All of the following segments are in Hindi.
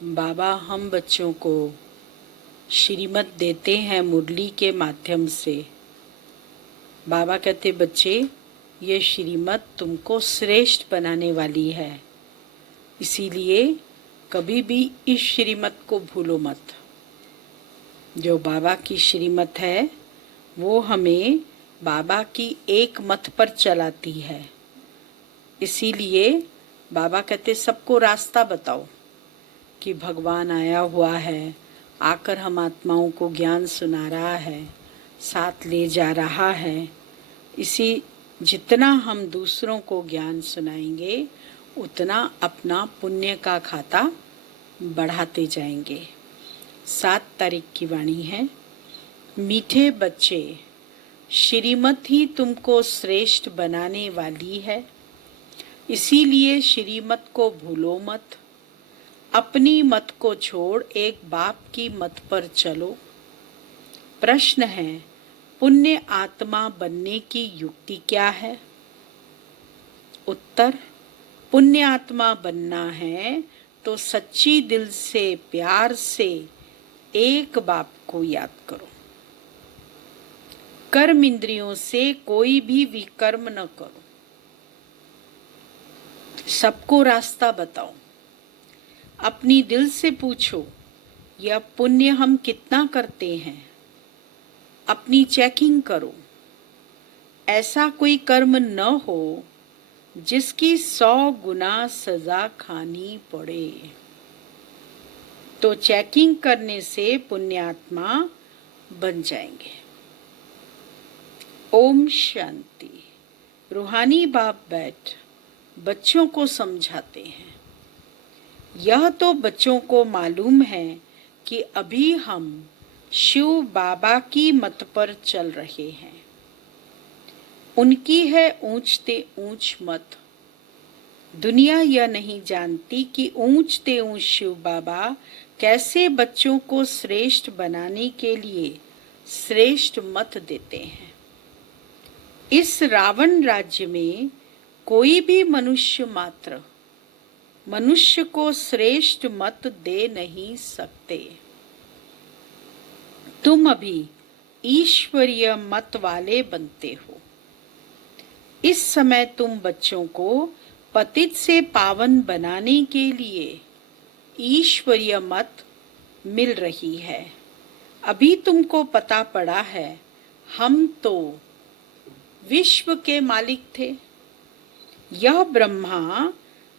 बाबा हम बच्चों को श्रीमत देते हैं मुरली के माध्यम से। बाबा कहते बच्चे, ये श्रीमत तुमको श्रेष्ठ बनाने वाली है, इसीलिए कभी भी इस श्रीमत को भूलो मत। जो बाबा की श्रीमत है वो हमें बाबा की एक मत पर चलाती है। इसीलिए बाबा कहते सबको रास्ता बताओ कि भगवान आया हुआ है, आकर हम आत्माओं को ज्ञान सुना रहा है, साथ ले जा रहा है। इसी जितना हम दूसरों को ज्ञान सुनाएंगे उतना अपना पुण्य का खाता बढ़ाते जाएंगे। 7 तारीख की वाणी है। मीठे बच्चे, श्रीमत ही तुमको श्रेष्ठ बनाने वाली है, इसीलिए श्रीमत को भूलो मत। अपनी मत को छोड़ एक बाप की मत पर चलो। प्रश्न है, पुण्य आत्मा बनने की युक्ति क्या है? उत्तर, पुण्य आत्मा बनना है तो सच्ची दिल से प्यार से एक बाप को याद करो। कर्म इंद्रियों से कोई भी विकर्म न करो। सबको रास्ता बताओ। अपनी दिल से पूछो, यह पुण्य हम कितना करते हैं? अपनी चेकिंग करो। ऐसा कोई कर्म न हो जिसकी 100 गुना सजा खानी पड़े। तो चेकिंग करने से पुण्यात्मा बन जाएंगे। ओम शांति। रूहानी बाप बैठ बच्चों को समझाते हैं। यह तो बच्चों को मालूम है कि अभी हम शिव बाबा की मत पर चल रहे हैं। उनकी है ऊंचते ऊंच मत। दुनिया यह नहीं जानती कि ऊंचते ऊंच शिव बाबा कैसे बच्चों को श्रेष्ठ बनाने के लिए श्रेष्ठ मत देते हैं। इस रावण राज्य में कोई भी मनुष्य मात्र मनुष्य को श्रेष्ठ मत दे नहीं सकते। तुम अभी ईश्वरीय मत वाले बनते हो। इस समय तुम बच्चों को पतित से पावन बनाने के लिए ईश्वरीय मत मिल रही है। अभी तुमको पता पड़ा है, हम तो विश्व के मालिक थे। यह ब्रह्मा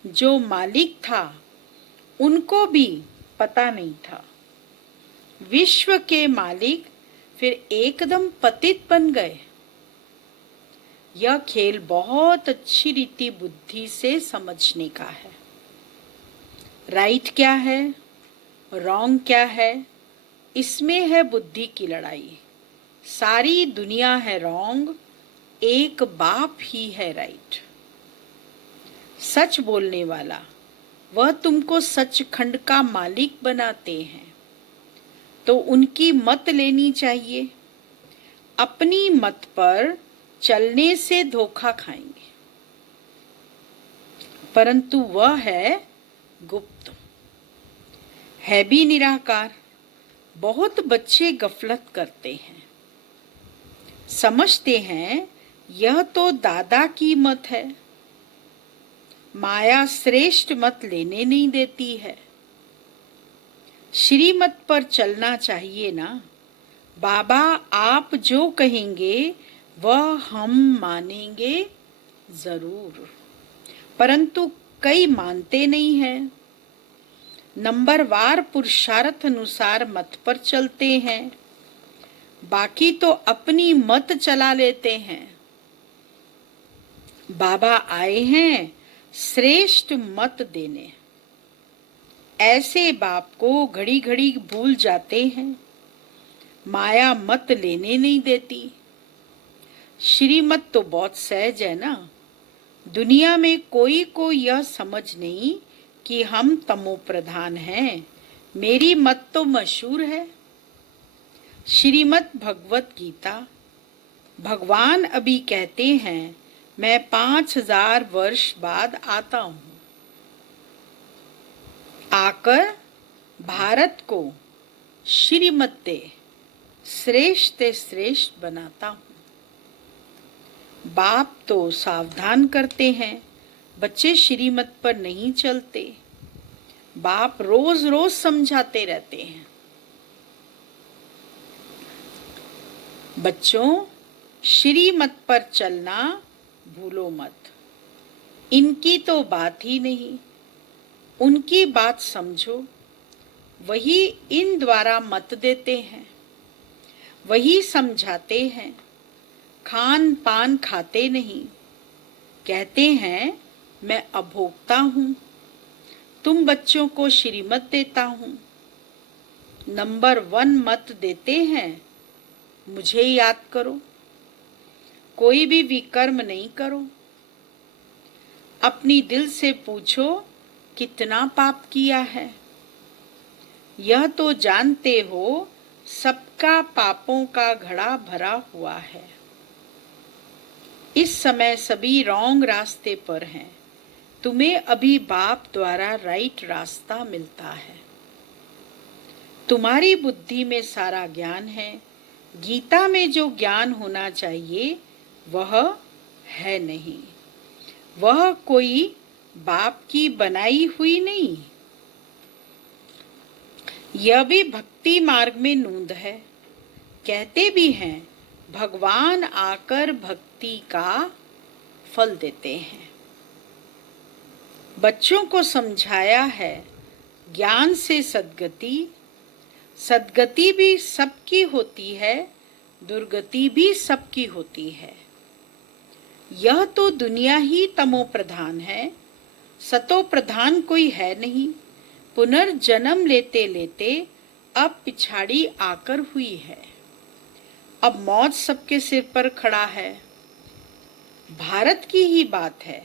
जो मालिक था उनको भी पता नहीं था। विश्व के मालिक फिर एकदम पतित बन गए। यह खेल बहुत अच्छी रीति बुद्धि से समझने का है। राइट क्या है, रॉन्ग क्या है, इसमें है बुद्धि की लड़ाई। सारी दुनिया है रॉन्ग, एक बाप ही है राइट। सच बोलने वाला वह तुमको सचखंड का मालिक बनाते हैं, तो उनकी मत लेनी चाहिए। अपनी मत पर चलने से धोखा खाएंगे, परंतु वह है गुप्त, है भी निराकार। बहुत बच्चे गफलत करते हैं, समझते हैं यह तो दादा की मत है। माया श्रेष्ठ मत लेने नहीं देती है। श्रीमत पर चलना चाहिए ना। बाबा आप जो कहेंगे वह हम मानेंगे जरूर, परंतु कई मानते नहीं हैं। नंबरवार पुरुषार्थ अनुसार मत पर चलते हैं, बाकी तो अपनी मत चला लेते हैं। बाबा आए हैं श्रेष्ठ मत देने। ऐसे बाप को घड़ी घड़ी भूल जाते हैं। माया मत लेने नहीं देती। श्रीमत तो बहुत सहज है ना। दुनिया में कोई को यह समझ नहीं कि हम तमो प्रधान हैं। मेरी मत तो मशहूर है। श्रीमत भगवत गीता। भगवान अभी कहते हैं मैं 5000 वर्ष बाद आता हूं। आकर भारत को श्रीमते श्रेष्ठ से श्रेष्ठ बनाता हूँ। बाप तो सावधान करते हैं, बच्चे श्रीमत पर नहीं चलते। बाप रोज रोज समझाते रहते हैं, बच्चों श्रीमत पर चलना भूलो मत। इनकी तो बात ही नहीं, उनकी बात समझो। वही इन द्वारा मत देते हैं, वही समझाते हैं। खान पान खाते नहीं, कहते हैं मैं अभोक्ता हूँ। तुम बच्चों को श्रीमत देता हूँ। नंबर 1 मत देते हैं, मुझे याद करो। कोई भी विकर्म नहीं करो। अपनी दिल से पूछो कितना पाप किया है। यह तो जानते हो सबका पापों का घड़ा भरा हुआ है। इस समय सभी रॉन्ग रास्ते पर हैं। तुम्हें अभी बाप द्वारा राइट रास्ता मिलता है। तुम्हारी बुद्धि में सारा ज्ञान है। गीता में जो ज्ञान होना चाहिए वह है नहीं। वह कोई बाप की बनाई हुई नहीं। यह भी भक्ति मार्ग में नूंद है। कहते भी हैं भगवान आकर भक्ति का फल देते हैं। बच्चों को समझाया है ज्ञान से सद्गति। सद्गति भी सबकी होती है, दुर्गति भी सबकी होती है। यह तो दुनिया ही तमो प्रधान है, सतो प्रधान कोई है नहीं। पुनर्जन्म लेते लेते अब पिछाड़ी आकर हुई है। अब मौत सबके सिर पर खड़ा है। भारत की ही बात है।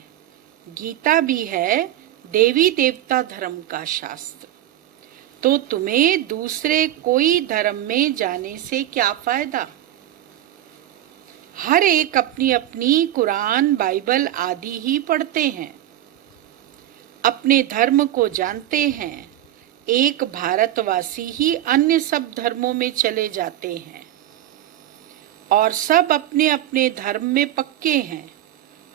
गीता भी है देवी देवता धर्म का शास्त्र। तो तुम्हें दूसरे कोई धर्म में जाने से क्या फायदा। हर एक अपनी अपनी कुरान बाइबल आदि ही पढ़ते हैं, अपने धर्म को जानते हैं। एक भारतवासी ही अन्य सब धर्मों में चले जाते हैं और सब अपने अपने धर्म में पक्के हैं।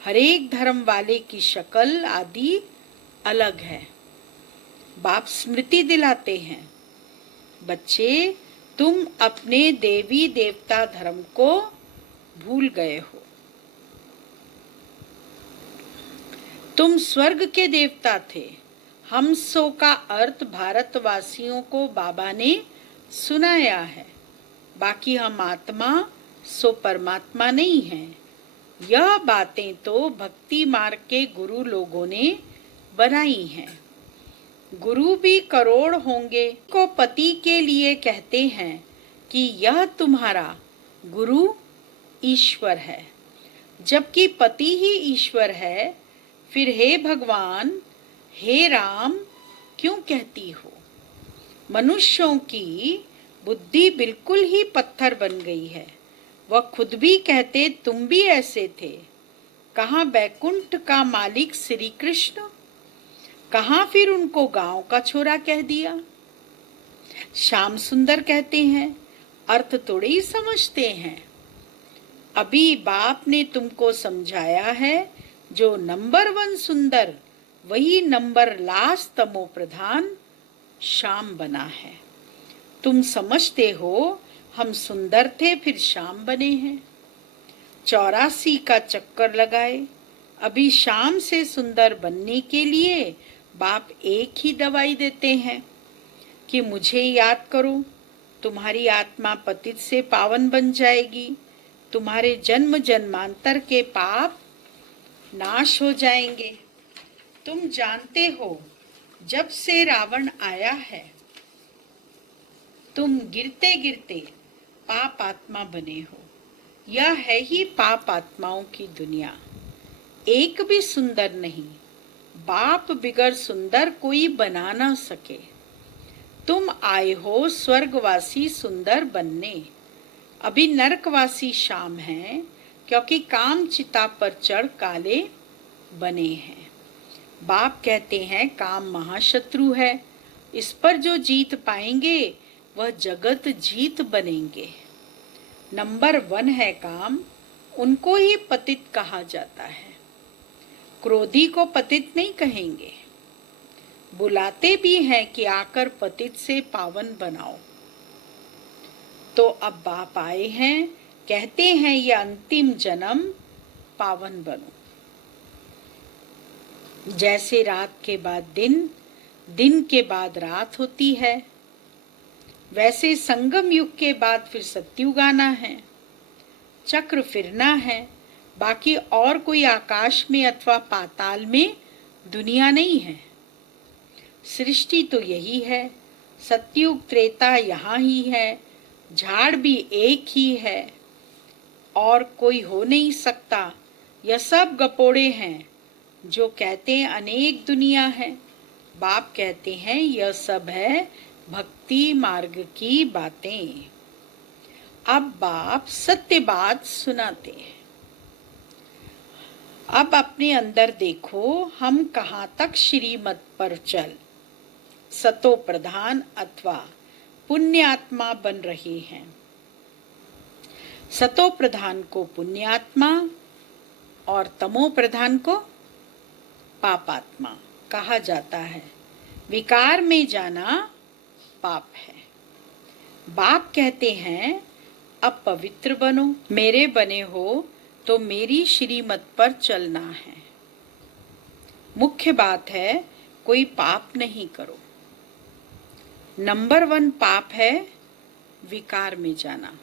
हर एक धर्म वाले की शक्ल आदि अलग है। बाप स्मृति दिलाते हैं, बच्चे तुम अपने देवी देवता धर्म को भूल गए हो। तुम स्वर्ग के देवता थे। हमसों का अर्थ भारतवासियों को बाबा ने सुनाया है। बाकी हम आत्मा सो परमात्मा नहीं हैं। यह बातें तो भक्ति मार्ग के गुरु लोगों ने बनाई हैं। गुरु भी करोड़ होंगे। को पति के लिए कहते हैं कि यह तुम्हारा गुरु ईश्वर है। जबकि पति ही ईश्वर है, फिर हे भगवान हे राम क्यों कहती हो। मनुष्यों की बुद्धि बिल्कुल ही पत्थर बन गई है। वह खुद भी कहते तुम भी ऐसे थे। कहाँ बैकुंठ का मालिक श्री कृष्ण, कहाँ फिर उनको गांव का छोरा कह दिया। श्याम सुंदर कहते हैं, अर्थ थोड़े ही समझते हैं। अभी बाप ने तुमको समझाया है जो नंबर 1 सुंदर वही नंबर लास्ट तमो प्रधान श्याम बना है। तुम समझते हो हम सुंदर थे फिर श्याम बने हैं। 84 का चक्कर लगाए। अभी श्याम से सुंदर बनने के लिए बाप एक ही दवाई देते हैं कि मुझे याद करो। तुम्हारी आत्मा पतित से पावन बन जाएगी। तुम्हारे जन्म जन्मांतर के पाप नाश हो जाएंगे। तुम जानते हो जब से रावण आया है तुम गिरते गिरते पाप आत्मा बने हो। यह है ही पाप आत्माओं की दुनिया। एक भी सुंदर नहीं। बाप बिगर सुंदर कोई बना ना सके। तुम आए हो स्वर्गवासी सुंदर बनने। अभी नरकवासी शाम हैं क्योंकि काम चिता पर चढ़ काले बने हैं। बाप कहते हैं काम महाशत्रु है। इस पर जो जीत पाएंगे वह जगत जीत बनेंगे। नंबर 1 है काम, उनको ही पतित कहा जाता है। क्रोधी को पतित नहीं कहेंगे, बुलाते भी हैं कि आकर पतित से पावन बनाओ। तो अब बाप आए हैं, कहते हैं ये अंतिम जन्म पावन बनो। जैसे रात के बाद दिन, दिन के बाद रात होती है, वैसे संगम युग के बाद फिर सत्युग आना है, चक्र फिरना है। बाकी और कोई आकाश में अथवा पाताल में दुनिया नहीं है। सृष्टि तो यही है, सत्युग त्रेता यहाँ ही है, झाड़ भी एक ही है और कोई हो नहीं सकता। यह सब गपोड़े हैं जो कहते हैं अनेक दुनिया है। बाप कहते हैं यह सब है भक्ति मार्ग की बातें। अब बाप सत्य बात सुनाते हैं। अब अपने अंदर देखो, हम कहाँ तक श्रीमत पर चल सतो प्रधान अथवा पुण्यात्मा बन रहे हैं। सतो प्रधान को पुण्यात्मा और तमो प्रधान को पापात्मा कहा जाता है। विकार में जाना पाप है। बाप कहते हैं अब पवित्र बनो, मेरे बने हो तो मेरी श्रीमत पर चलना है। मुख्य बात है कोई पाप नहीं करो। नंबर 1 पाप है विकार में जाना।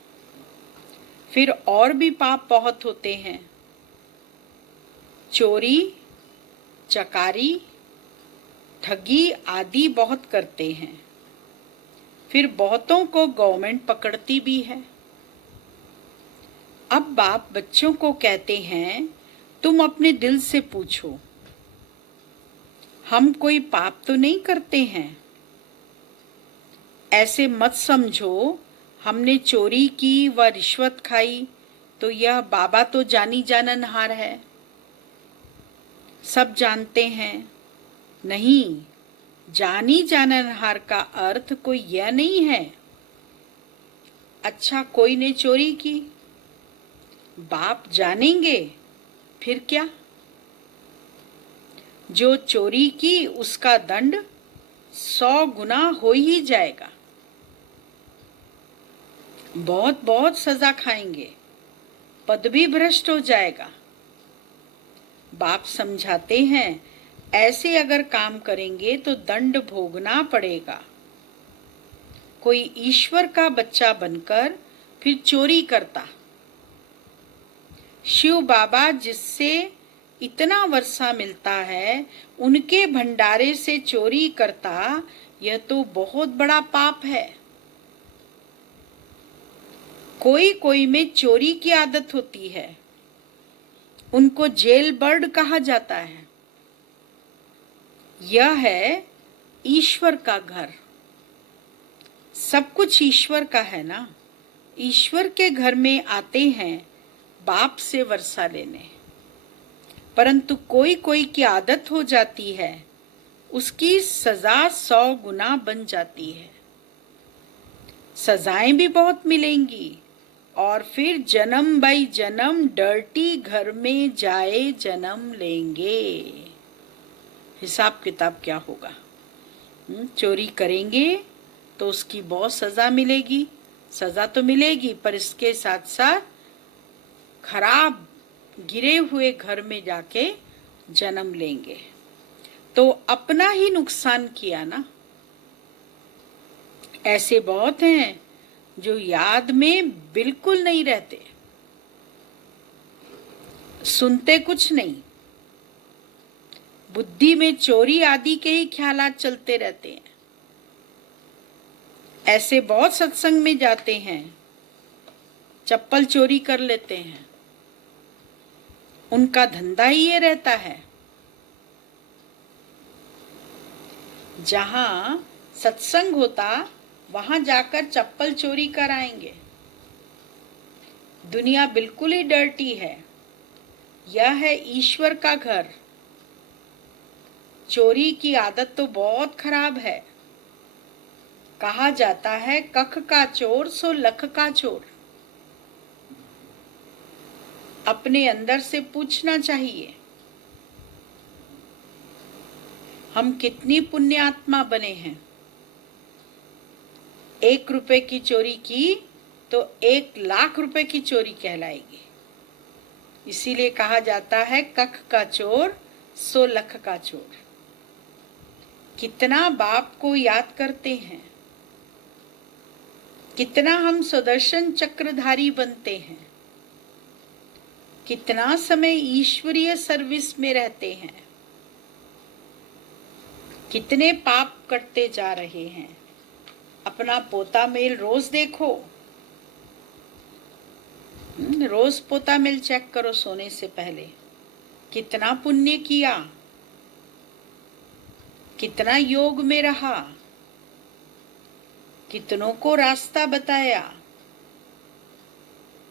फिर और भी पाप बहुत होते हैं। चोरी, चकारी, ठगी आदि बहुत करते हैं। फिर बहुतों को गवर्नमेंट पकड़ती भी है। अब बाप बच्चों को कहते हैं तुम अपने दिल से पूछो, हम कोई पाप तो नहीं करते हैं। ऐसे मत समझो हमने चोरी की व रिश्वत खाई तो यह बाबा तो जानी जाननहार है, सब जानते हैं। नहीं, जानी जाननहार का अर्थ कोई यह नहीं है। अच्छा, कोई ने चोरी की, बाप जानेंगे, फिर क्या? जो चोरी की उसका दंड 100 गुना हो ही जाएगा। बहुत बहुत सजा खाएंगे, पद भी भ्रष्ट हो जाएगा। बाप समझाते हैं ऐसे अगर काम करेंगे तो दंड भोगना पड़ेगा। कोई ईश्वर का बच्चा बनकर फिर चोरी करता, शिव बाबा जिससे इतना वर्षा मिलता है उनके भंडारे से चोरी करता, यह तो बहुत बड़ा पाप है। कोई कोई में चोरी की आदत होती है, उनको जेल बर्ड कहा जाता है। यह है ईश्वर का घर। सब कुछ ईश्वर का है ना। ईश्वर के घर में आते हैं बाप से वर्षा लेने, परंतु कोई कोई की आदत हो जाती है, उसकी सजा 100 गुना बन जाती है। सजाएं भी बहुत मिलेंगी और फिर जन्म बाई जन्म डर्टी घर में जाए जन्म लेंगे। हिसाब किताब क्या होगा? चोरी करेंगे तो उसकी बहुत सजा मिलेगी। सजा तो मिलेगी, पर इसके साथ साथ खराब गिरे हुए घर में जाके जन्म लेंगे, तो अपना ही नुकसान किया ना। ऐसे बहुत हैं जो याद में बिल्कुल नहीं रहते, सुनते कुछ नहीं, बुद्धि में चोरी आदि के ही ख्यालात चलते रहते हैं। ऐसे बहुत सत्संग में जाते हैं, चप्पल चोरी कर लेते हैं, उनका धंधा ही ये रहता है। जहां सत्संग होता वहां जाकर चप्पल चोरी कर आएंगे। दुनिया बिल्कुल ही डर्टी है। यह है ईश्वर का घर। चोरी की आदत तो बहुत खराब है। कहा जाता है कख का चोर सो लख का चोर। अपने अंदर से पूछना चाहिए, हम कितनी पुण्य आत्मा बने हैं। 1 रुपए की चोरी की तो 1,00,000 रुपए की चोरी कहलाएगी। इसीलिए कहा जाता है कख का चोर सो लख का चोर। कितना बाप को याद करते हैं, कितना हम सुदर्शन चक्रधारी बनते हैं, कितना समय ईश्वरीय सर्विस में रहते हैं, कितने पाप करते जा रहे हैं। अपना पोता मेल रोज देखो, रोज पोता मेल चेक करो सोने से पहले। कितना पुण्य किया, कितना योग में रहा, कितनों को रास्ता बताया।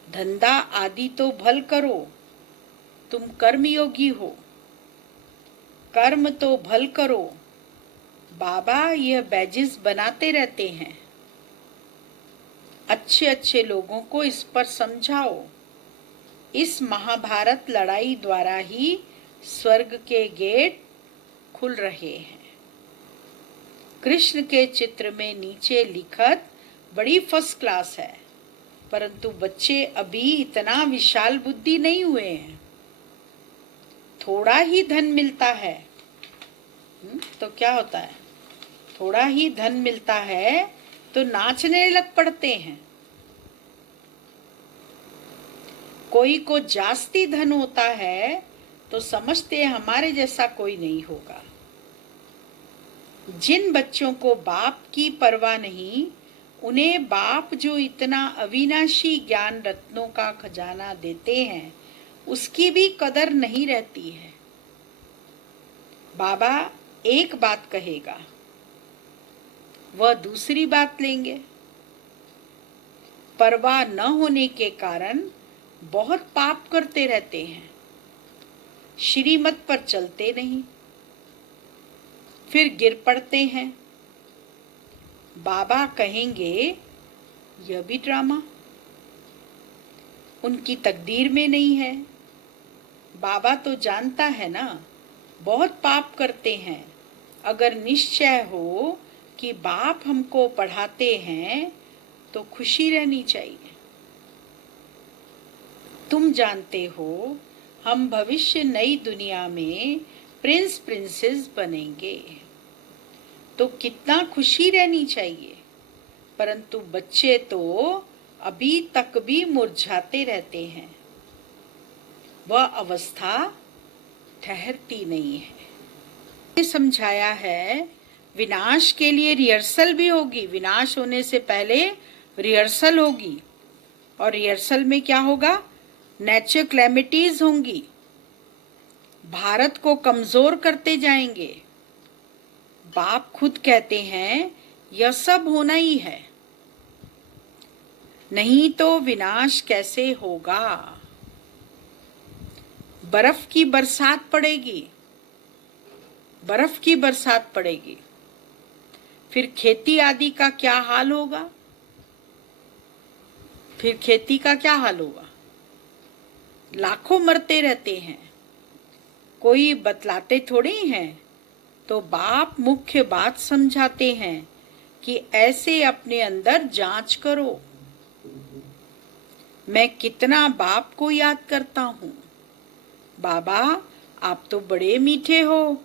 धंधा आदि तो भल करो, तुम कर्मयोगी हो। कर्म तो भल करो, बाबा यह बैजेस बनाते रहते हैं। अच्छे अच्छे लोगों को इस पर समझाओ। इस महाभारत लड़ाई द्वारा ही स्वर्ग के गेट खुल रहे हैं। कृष्ण के चित्र में नीचे लिखत बड़ी फर्स्ट क्लास है, परंतु बच्चे अभी इतना विशाल बुद्धि नहीं हुए हैं। थोड़ा ही धन मिलता है तो क्या होता है, थोड़ा ही धन मिलता है तो नाचने लग पड़ते हैं। कोई को जास्ती धन होता है तो समझते हैं हमारे जैसा कोई नहीं होगा। जिन बच्चों को बाप की परवाह नहीं, उन्हें बाप जो इतना अविनाशी ज्ञान रत्नों का खजाना देते हैं, उसकी भी कदर नहीं रहती है। बाबा एक बात कहेगा, वह दूसरी बात लेंगे। परवाह न होने के कारण बहुत पाप करते रहते हैं, श्रीमत पर चलते नहीं, फिर गिर पड़ते हैं। बाबा कहेंगे यह भी ड्रामा, उनकी तकदीर में नहीं है। बाबा तो जानता है ना, बहुत पाप करते हैं। अगर निश्चय हो कि बाप हमको पढ़ाते हैं तो खुशी रहनी चाहिए। तुम जानते हो हम भविष्य नई दुनिया में प्रिंस प्रिंसेस बनेंगे, तो कितना खुशी रहनी चाहिए। परंतु बच्चे तो अभी तक भी मुरझाते रहते हैं, वह अवस्था ठहरती नहीं है। समझाया है विनाश के लिए रिहर्सल भी होगी, विनाश होने से पहले रिहर्सल होगी। और रिहर्सल में क्या होगा, नेचुरल क्लैमिटीज होंगी, भारत को कमजोर करते जाएंगे। बाप खुद कहते हैं यह सब होना ही है, नहीं तो विनाश कैसे होगा। बर्फ की बरसात पड़ेगी, बर्फ की बरसात पड़ेगी, फिर खेती आदि का क्या हाल होगा, फिर खेती का क्या हाल होगा। लाखों मरते रहते हैं, कोई बतलाते थोड़े हैं। तो बाप मुख्य बात समझाते हैं कि ऐसे अपने अंदर जांच करो। मैं कितना बाप को याद करता हूँ। बाबा आप तो बड़े मीठे हो,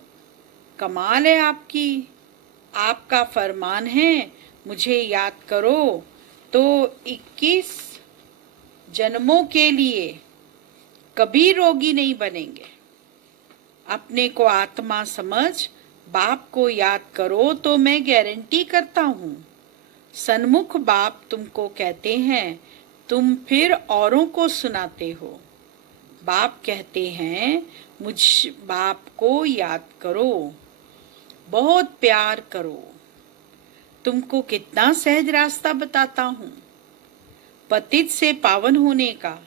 कमाल है आपकी, आपका फरमान है मुझे याद करो तो 21 जन्मों के लिए कभी रोगी नहीं बनेंगे। अपने को आत्मा समझ बाप को याद करो तो मैं गारंटी करता हूँ सन्मुख बाप तुमको कहते हैं, तुम फिर औरों को सुनाते हो। बाप कहते हैं मुझ बाप को याद करो, बहुत प्यार करो। तुमको कितना सहज रास्ता बताता हूँ पतित से पावन होने का।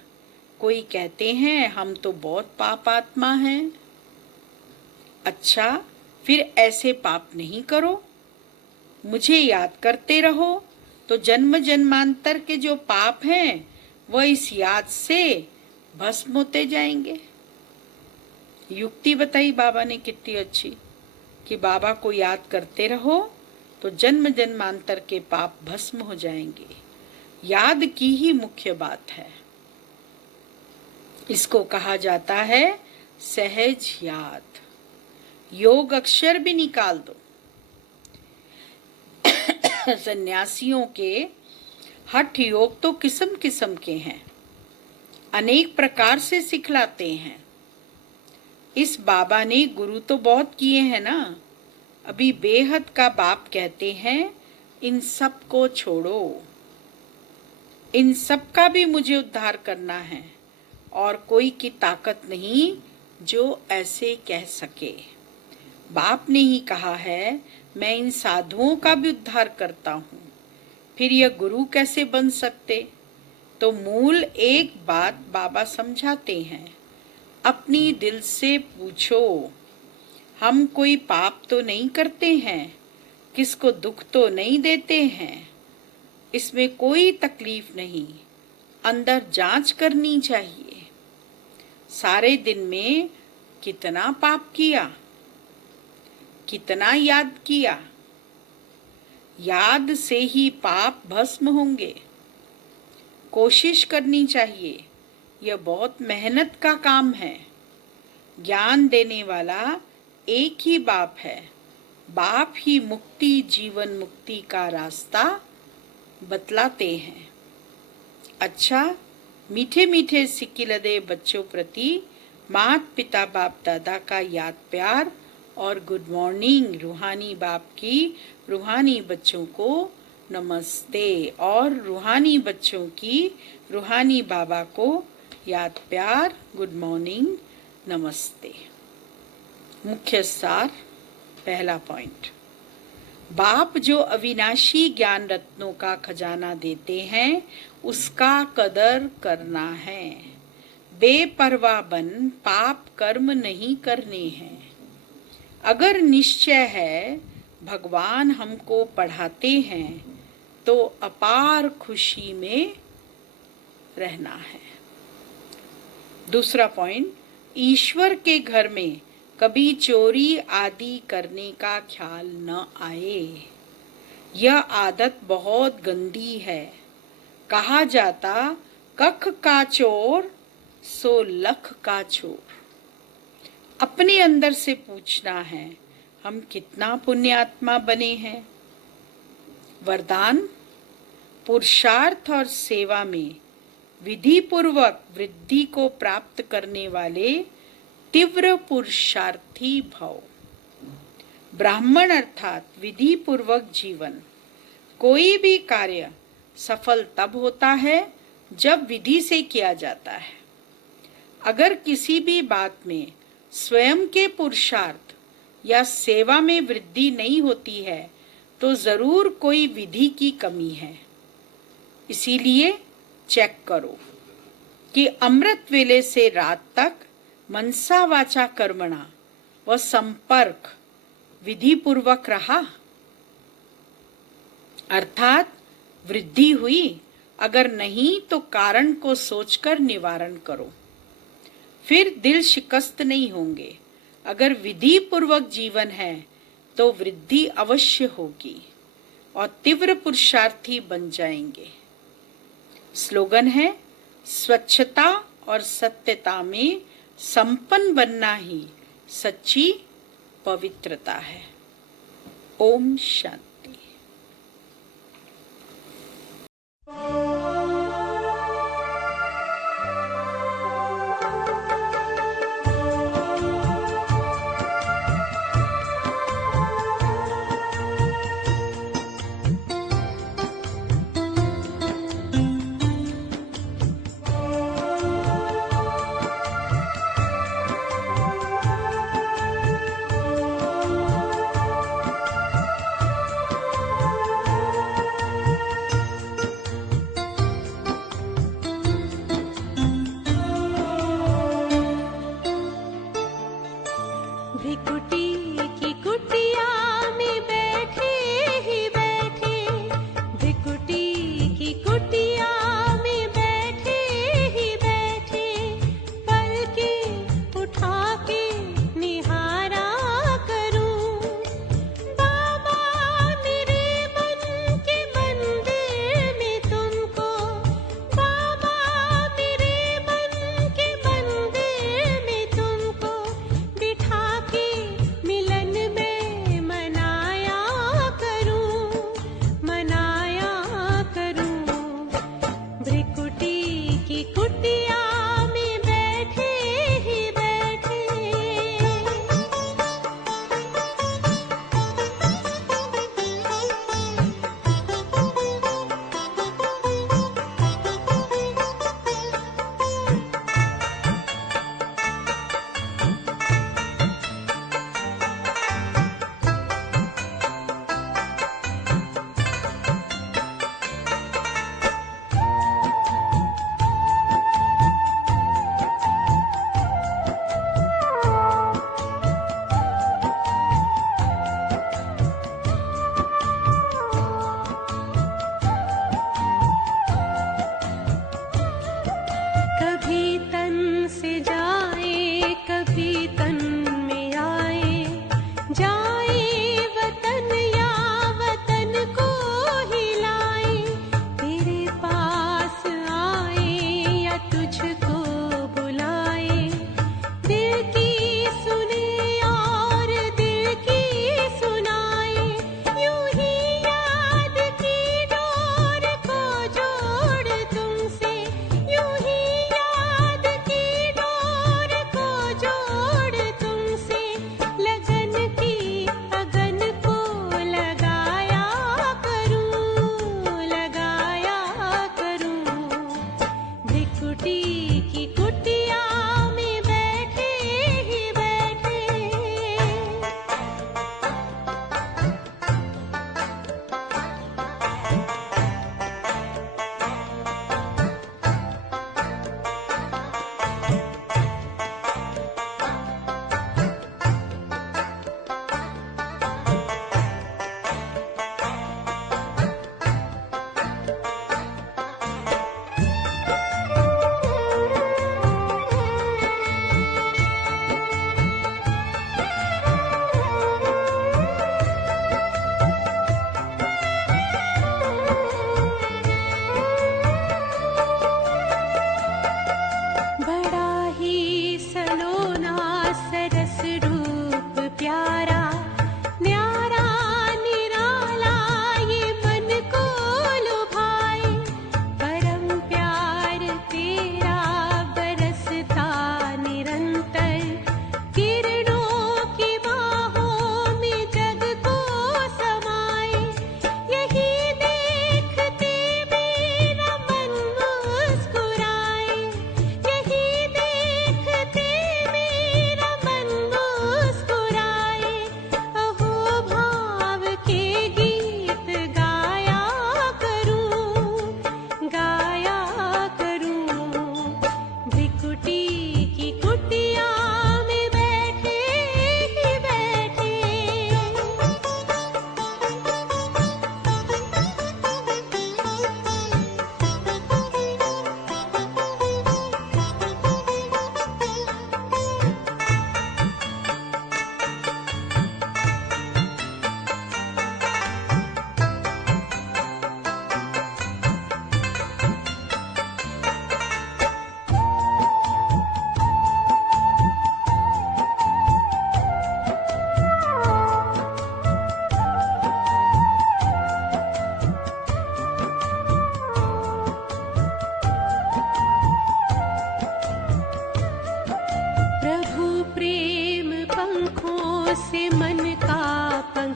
कोई कहते हैं हम तो बहुत पाप आत्मा हैं। अच्छा फिर ऐसे पाप नहीं करो। मुझे याद करते रहो तो जन्म जन्मांतर के जो पाप हैं वह इस याद से भस्म होते जाएंगे। युक्ति बताई बाबा ने कितनी अच्छी कि बाबा को याद करते रहो तो जन्म जन्मांतर के पाप भस्म हो जाएंगे। याद की ही मुख्य बात है। इसको कहा जाता है सहज याद। योग अक्षर भी निकाल दो। सन्यासियों के हठ योग तो किस्म किस्म के हैं, अनेक प्रकार से सिखलाते हैं। इस बाबा ने गुरु तो बहुत किए हैं ना। अभी बेहद का बाप कहते हैं इन सब को छोड़ो, इन सब का भी मुझे उद्धार करना है और कोई की ताकत नहीं जो ऐसे कह सके। बाप ने ही कहा है मैं इन साधुओं का भी उद्धार करता हूँ, फिर यह गुरु कैसे बन सकते। तो मूल एक बात बाबा समझाते हैं, अपनी दिल से पूछो, हम कोई पाप तो नहीं करते हैं, किसको दुख तो नहीं देते हैं, इसमें कोई तकलीफ नहीं। अंदर जांच करनी चाहिए, सारे दिन में कितना पाप किया, कितना याद किया। याद से ही पाप भस्म होंगे। कोशिश करनी चाहिए, यह बहुत मेहनत का काम है। ज्ञान देने वाला एक ही बाप है। बाप ही मुक्ति, जीवन मुक्ति का रास्ता बतलाते हैं। अच्छा, मीठे मीठे सिक्किलदे बच्चों प्रति माता पिता बाप दादा का याद प्यार और गुड मॉर्निंग। रूहानी बाप की रूहानी बच्चों को नमस्ते और रूहानी बच्चों की रूहानी बाबा को याद प्यार, गुड मॉर्निंग, नमस्ते। मुख्य सार, पहला पॉइंट, बाप जो अविनाशी ज्ञान रत्नों का खजाना देते हैं उसका कदर करना है। बेपरवाह बन पाप कर्म नहीं करने हैं। अगर निश्चय है भगवान हमको पढ़ाते हैं तो अपार खुशी में रहना है। दूसरा पॉइंट, ईश्वर के घर में कभी चोरी आदि करने का ख्याल न आए। यह आदत बहुत गंदी है। कहा जाता कख का चोर सो लख का चोर। अपने अंदर से पूछना है हम कितना पुण्यात्मा बने हैं। वरदान, पुरुषार्थ और सेवा में विधि पूर्वक वृद्धि को प्राप्त करने वाले तीव्र पुरुषार्थी भव। ब्राह्मण अर्थात विधि पूर्वक जीवन। कोई भी कार्य सफल तब होता है जब विधि से किया जाता है। अगर किसी भी बात में स्वयं के पुरुषार्थ या सेवा में वृद्धि नहीं होती है तो जरूर कोई विधि की कमी है। इसीलिए चेक करो कि अमृत वेले से रात तक मनसा वाचा कर्मणा व संपर्क विधि पूर्वक रहा, अर्थात वृद्धि हुई। अगर नहीं तो कारण को सोचकर निवारण करो, फिर दिल शिकस्त नहीं होंगे। अगर विधि पूर्वक जीवन है तो वृद्धि अवश्य होगी और तीव्र पुरुषार्थी बन जाएंगे। स्लोगन है, स्वच्छता और सत्यता में संपन्न बनना ही सच्ची पवित्रता है। ओम शांति।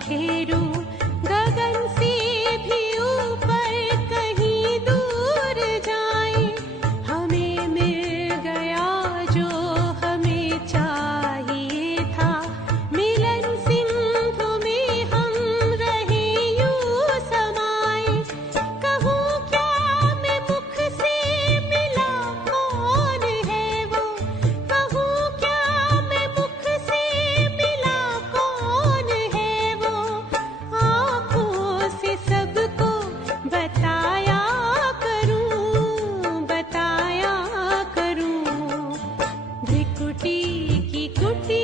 पखेरू गगन से भी ऊपर कहीं दूर जाए, हमें मिल गया जो हमें चाहिए था, मिलन सिंधु में हम रहे यूं समाए। कहूँ क्या मैं मुख से मिला कौन है वो, कहूँ क्या मैं मुख से मिला कौन है वो, आँखों से सबको बताया करूँ, बताया करूँ। भ्रिकुटी की कुटी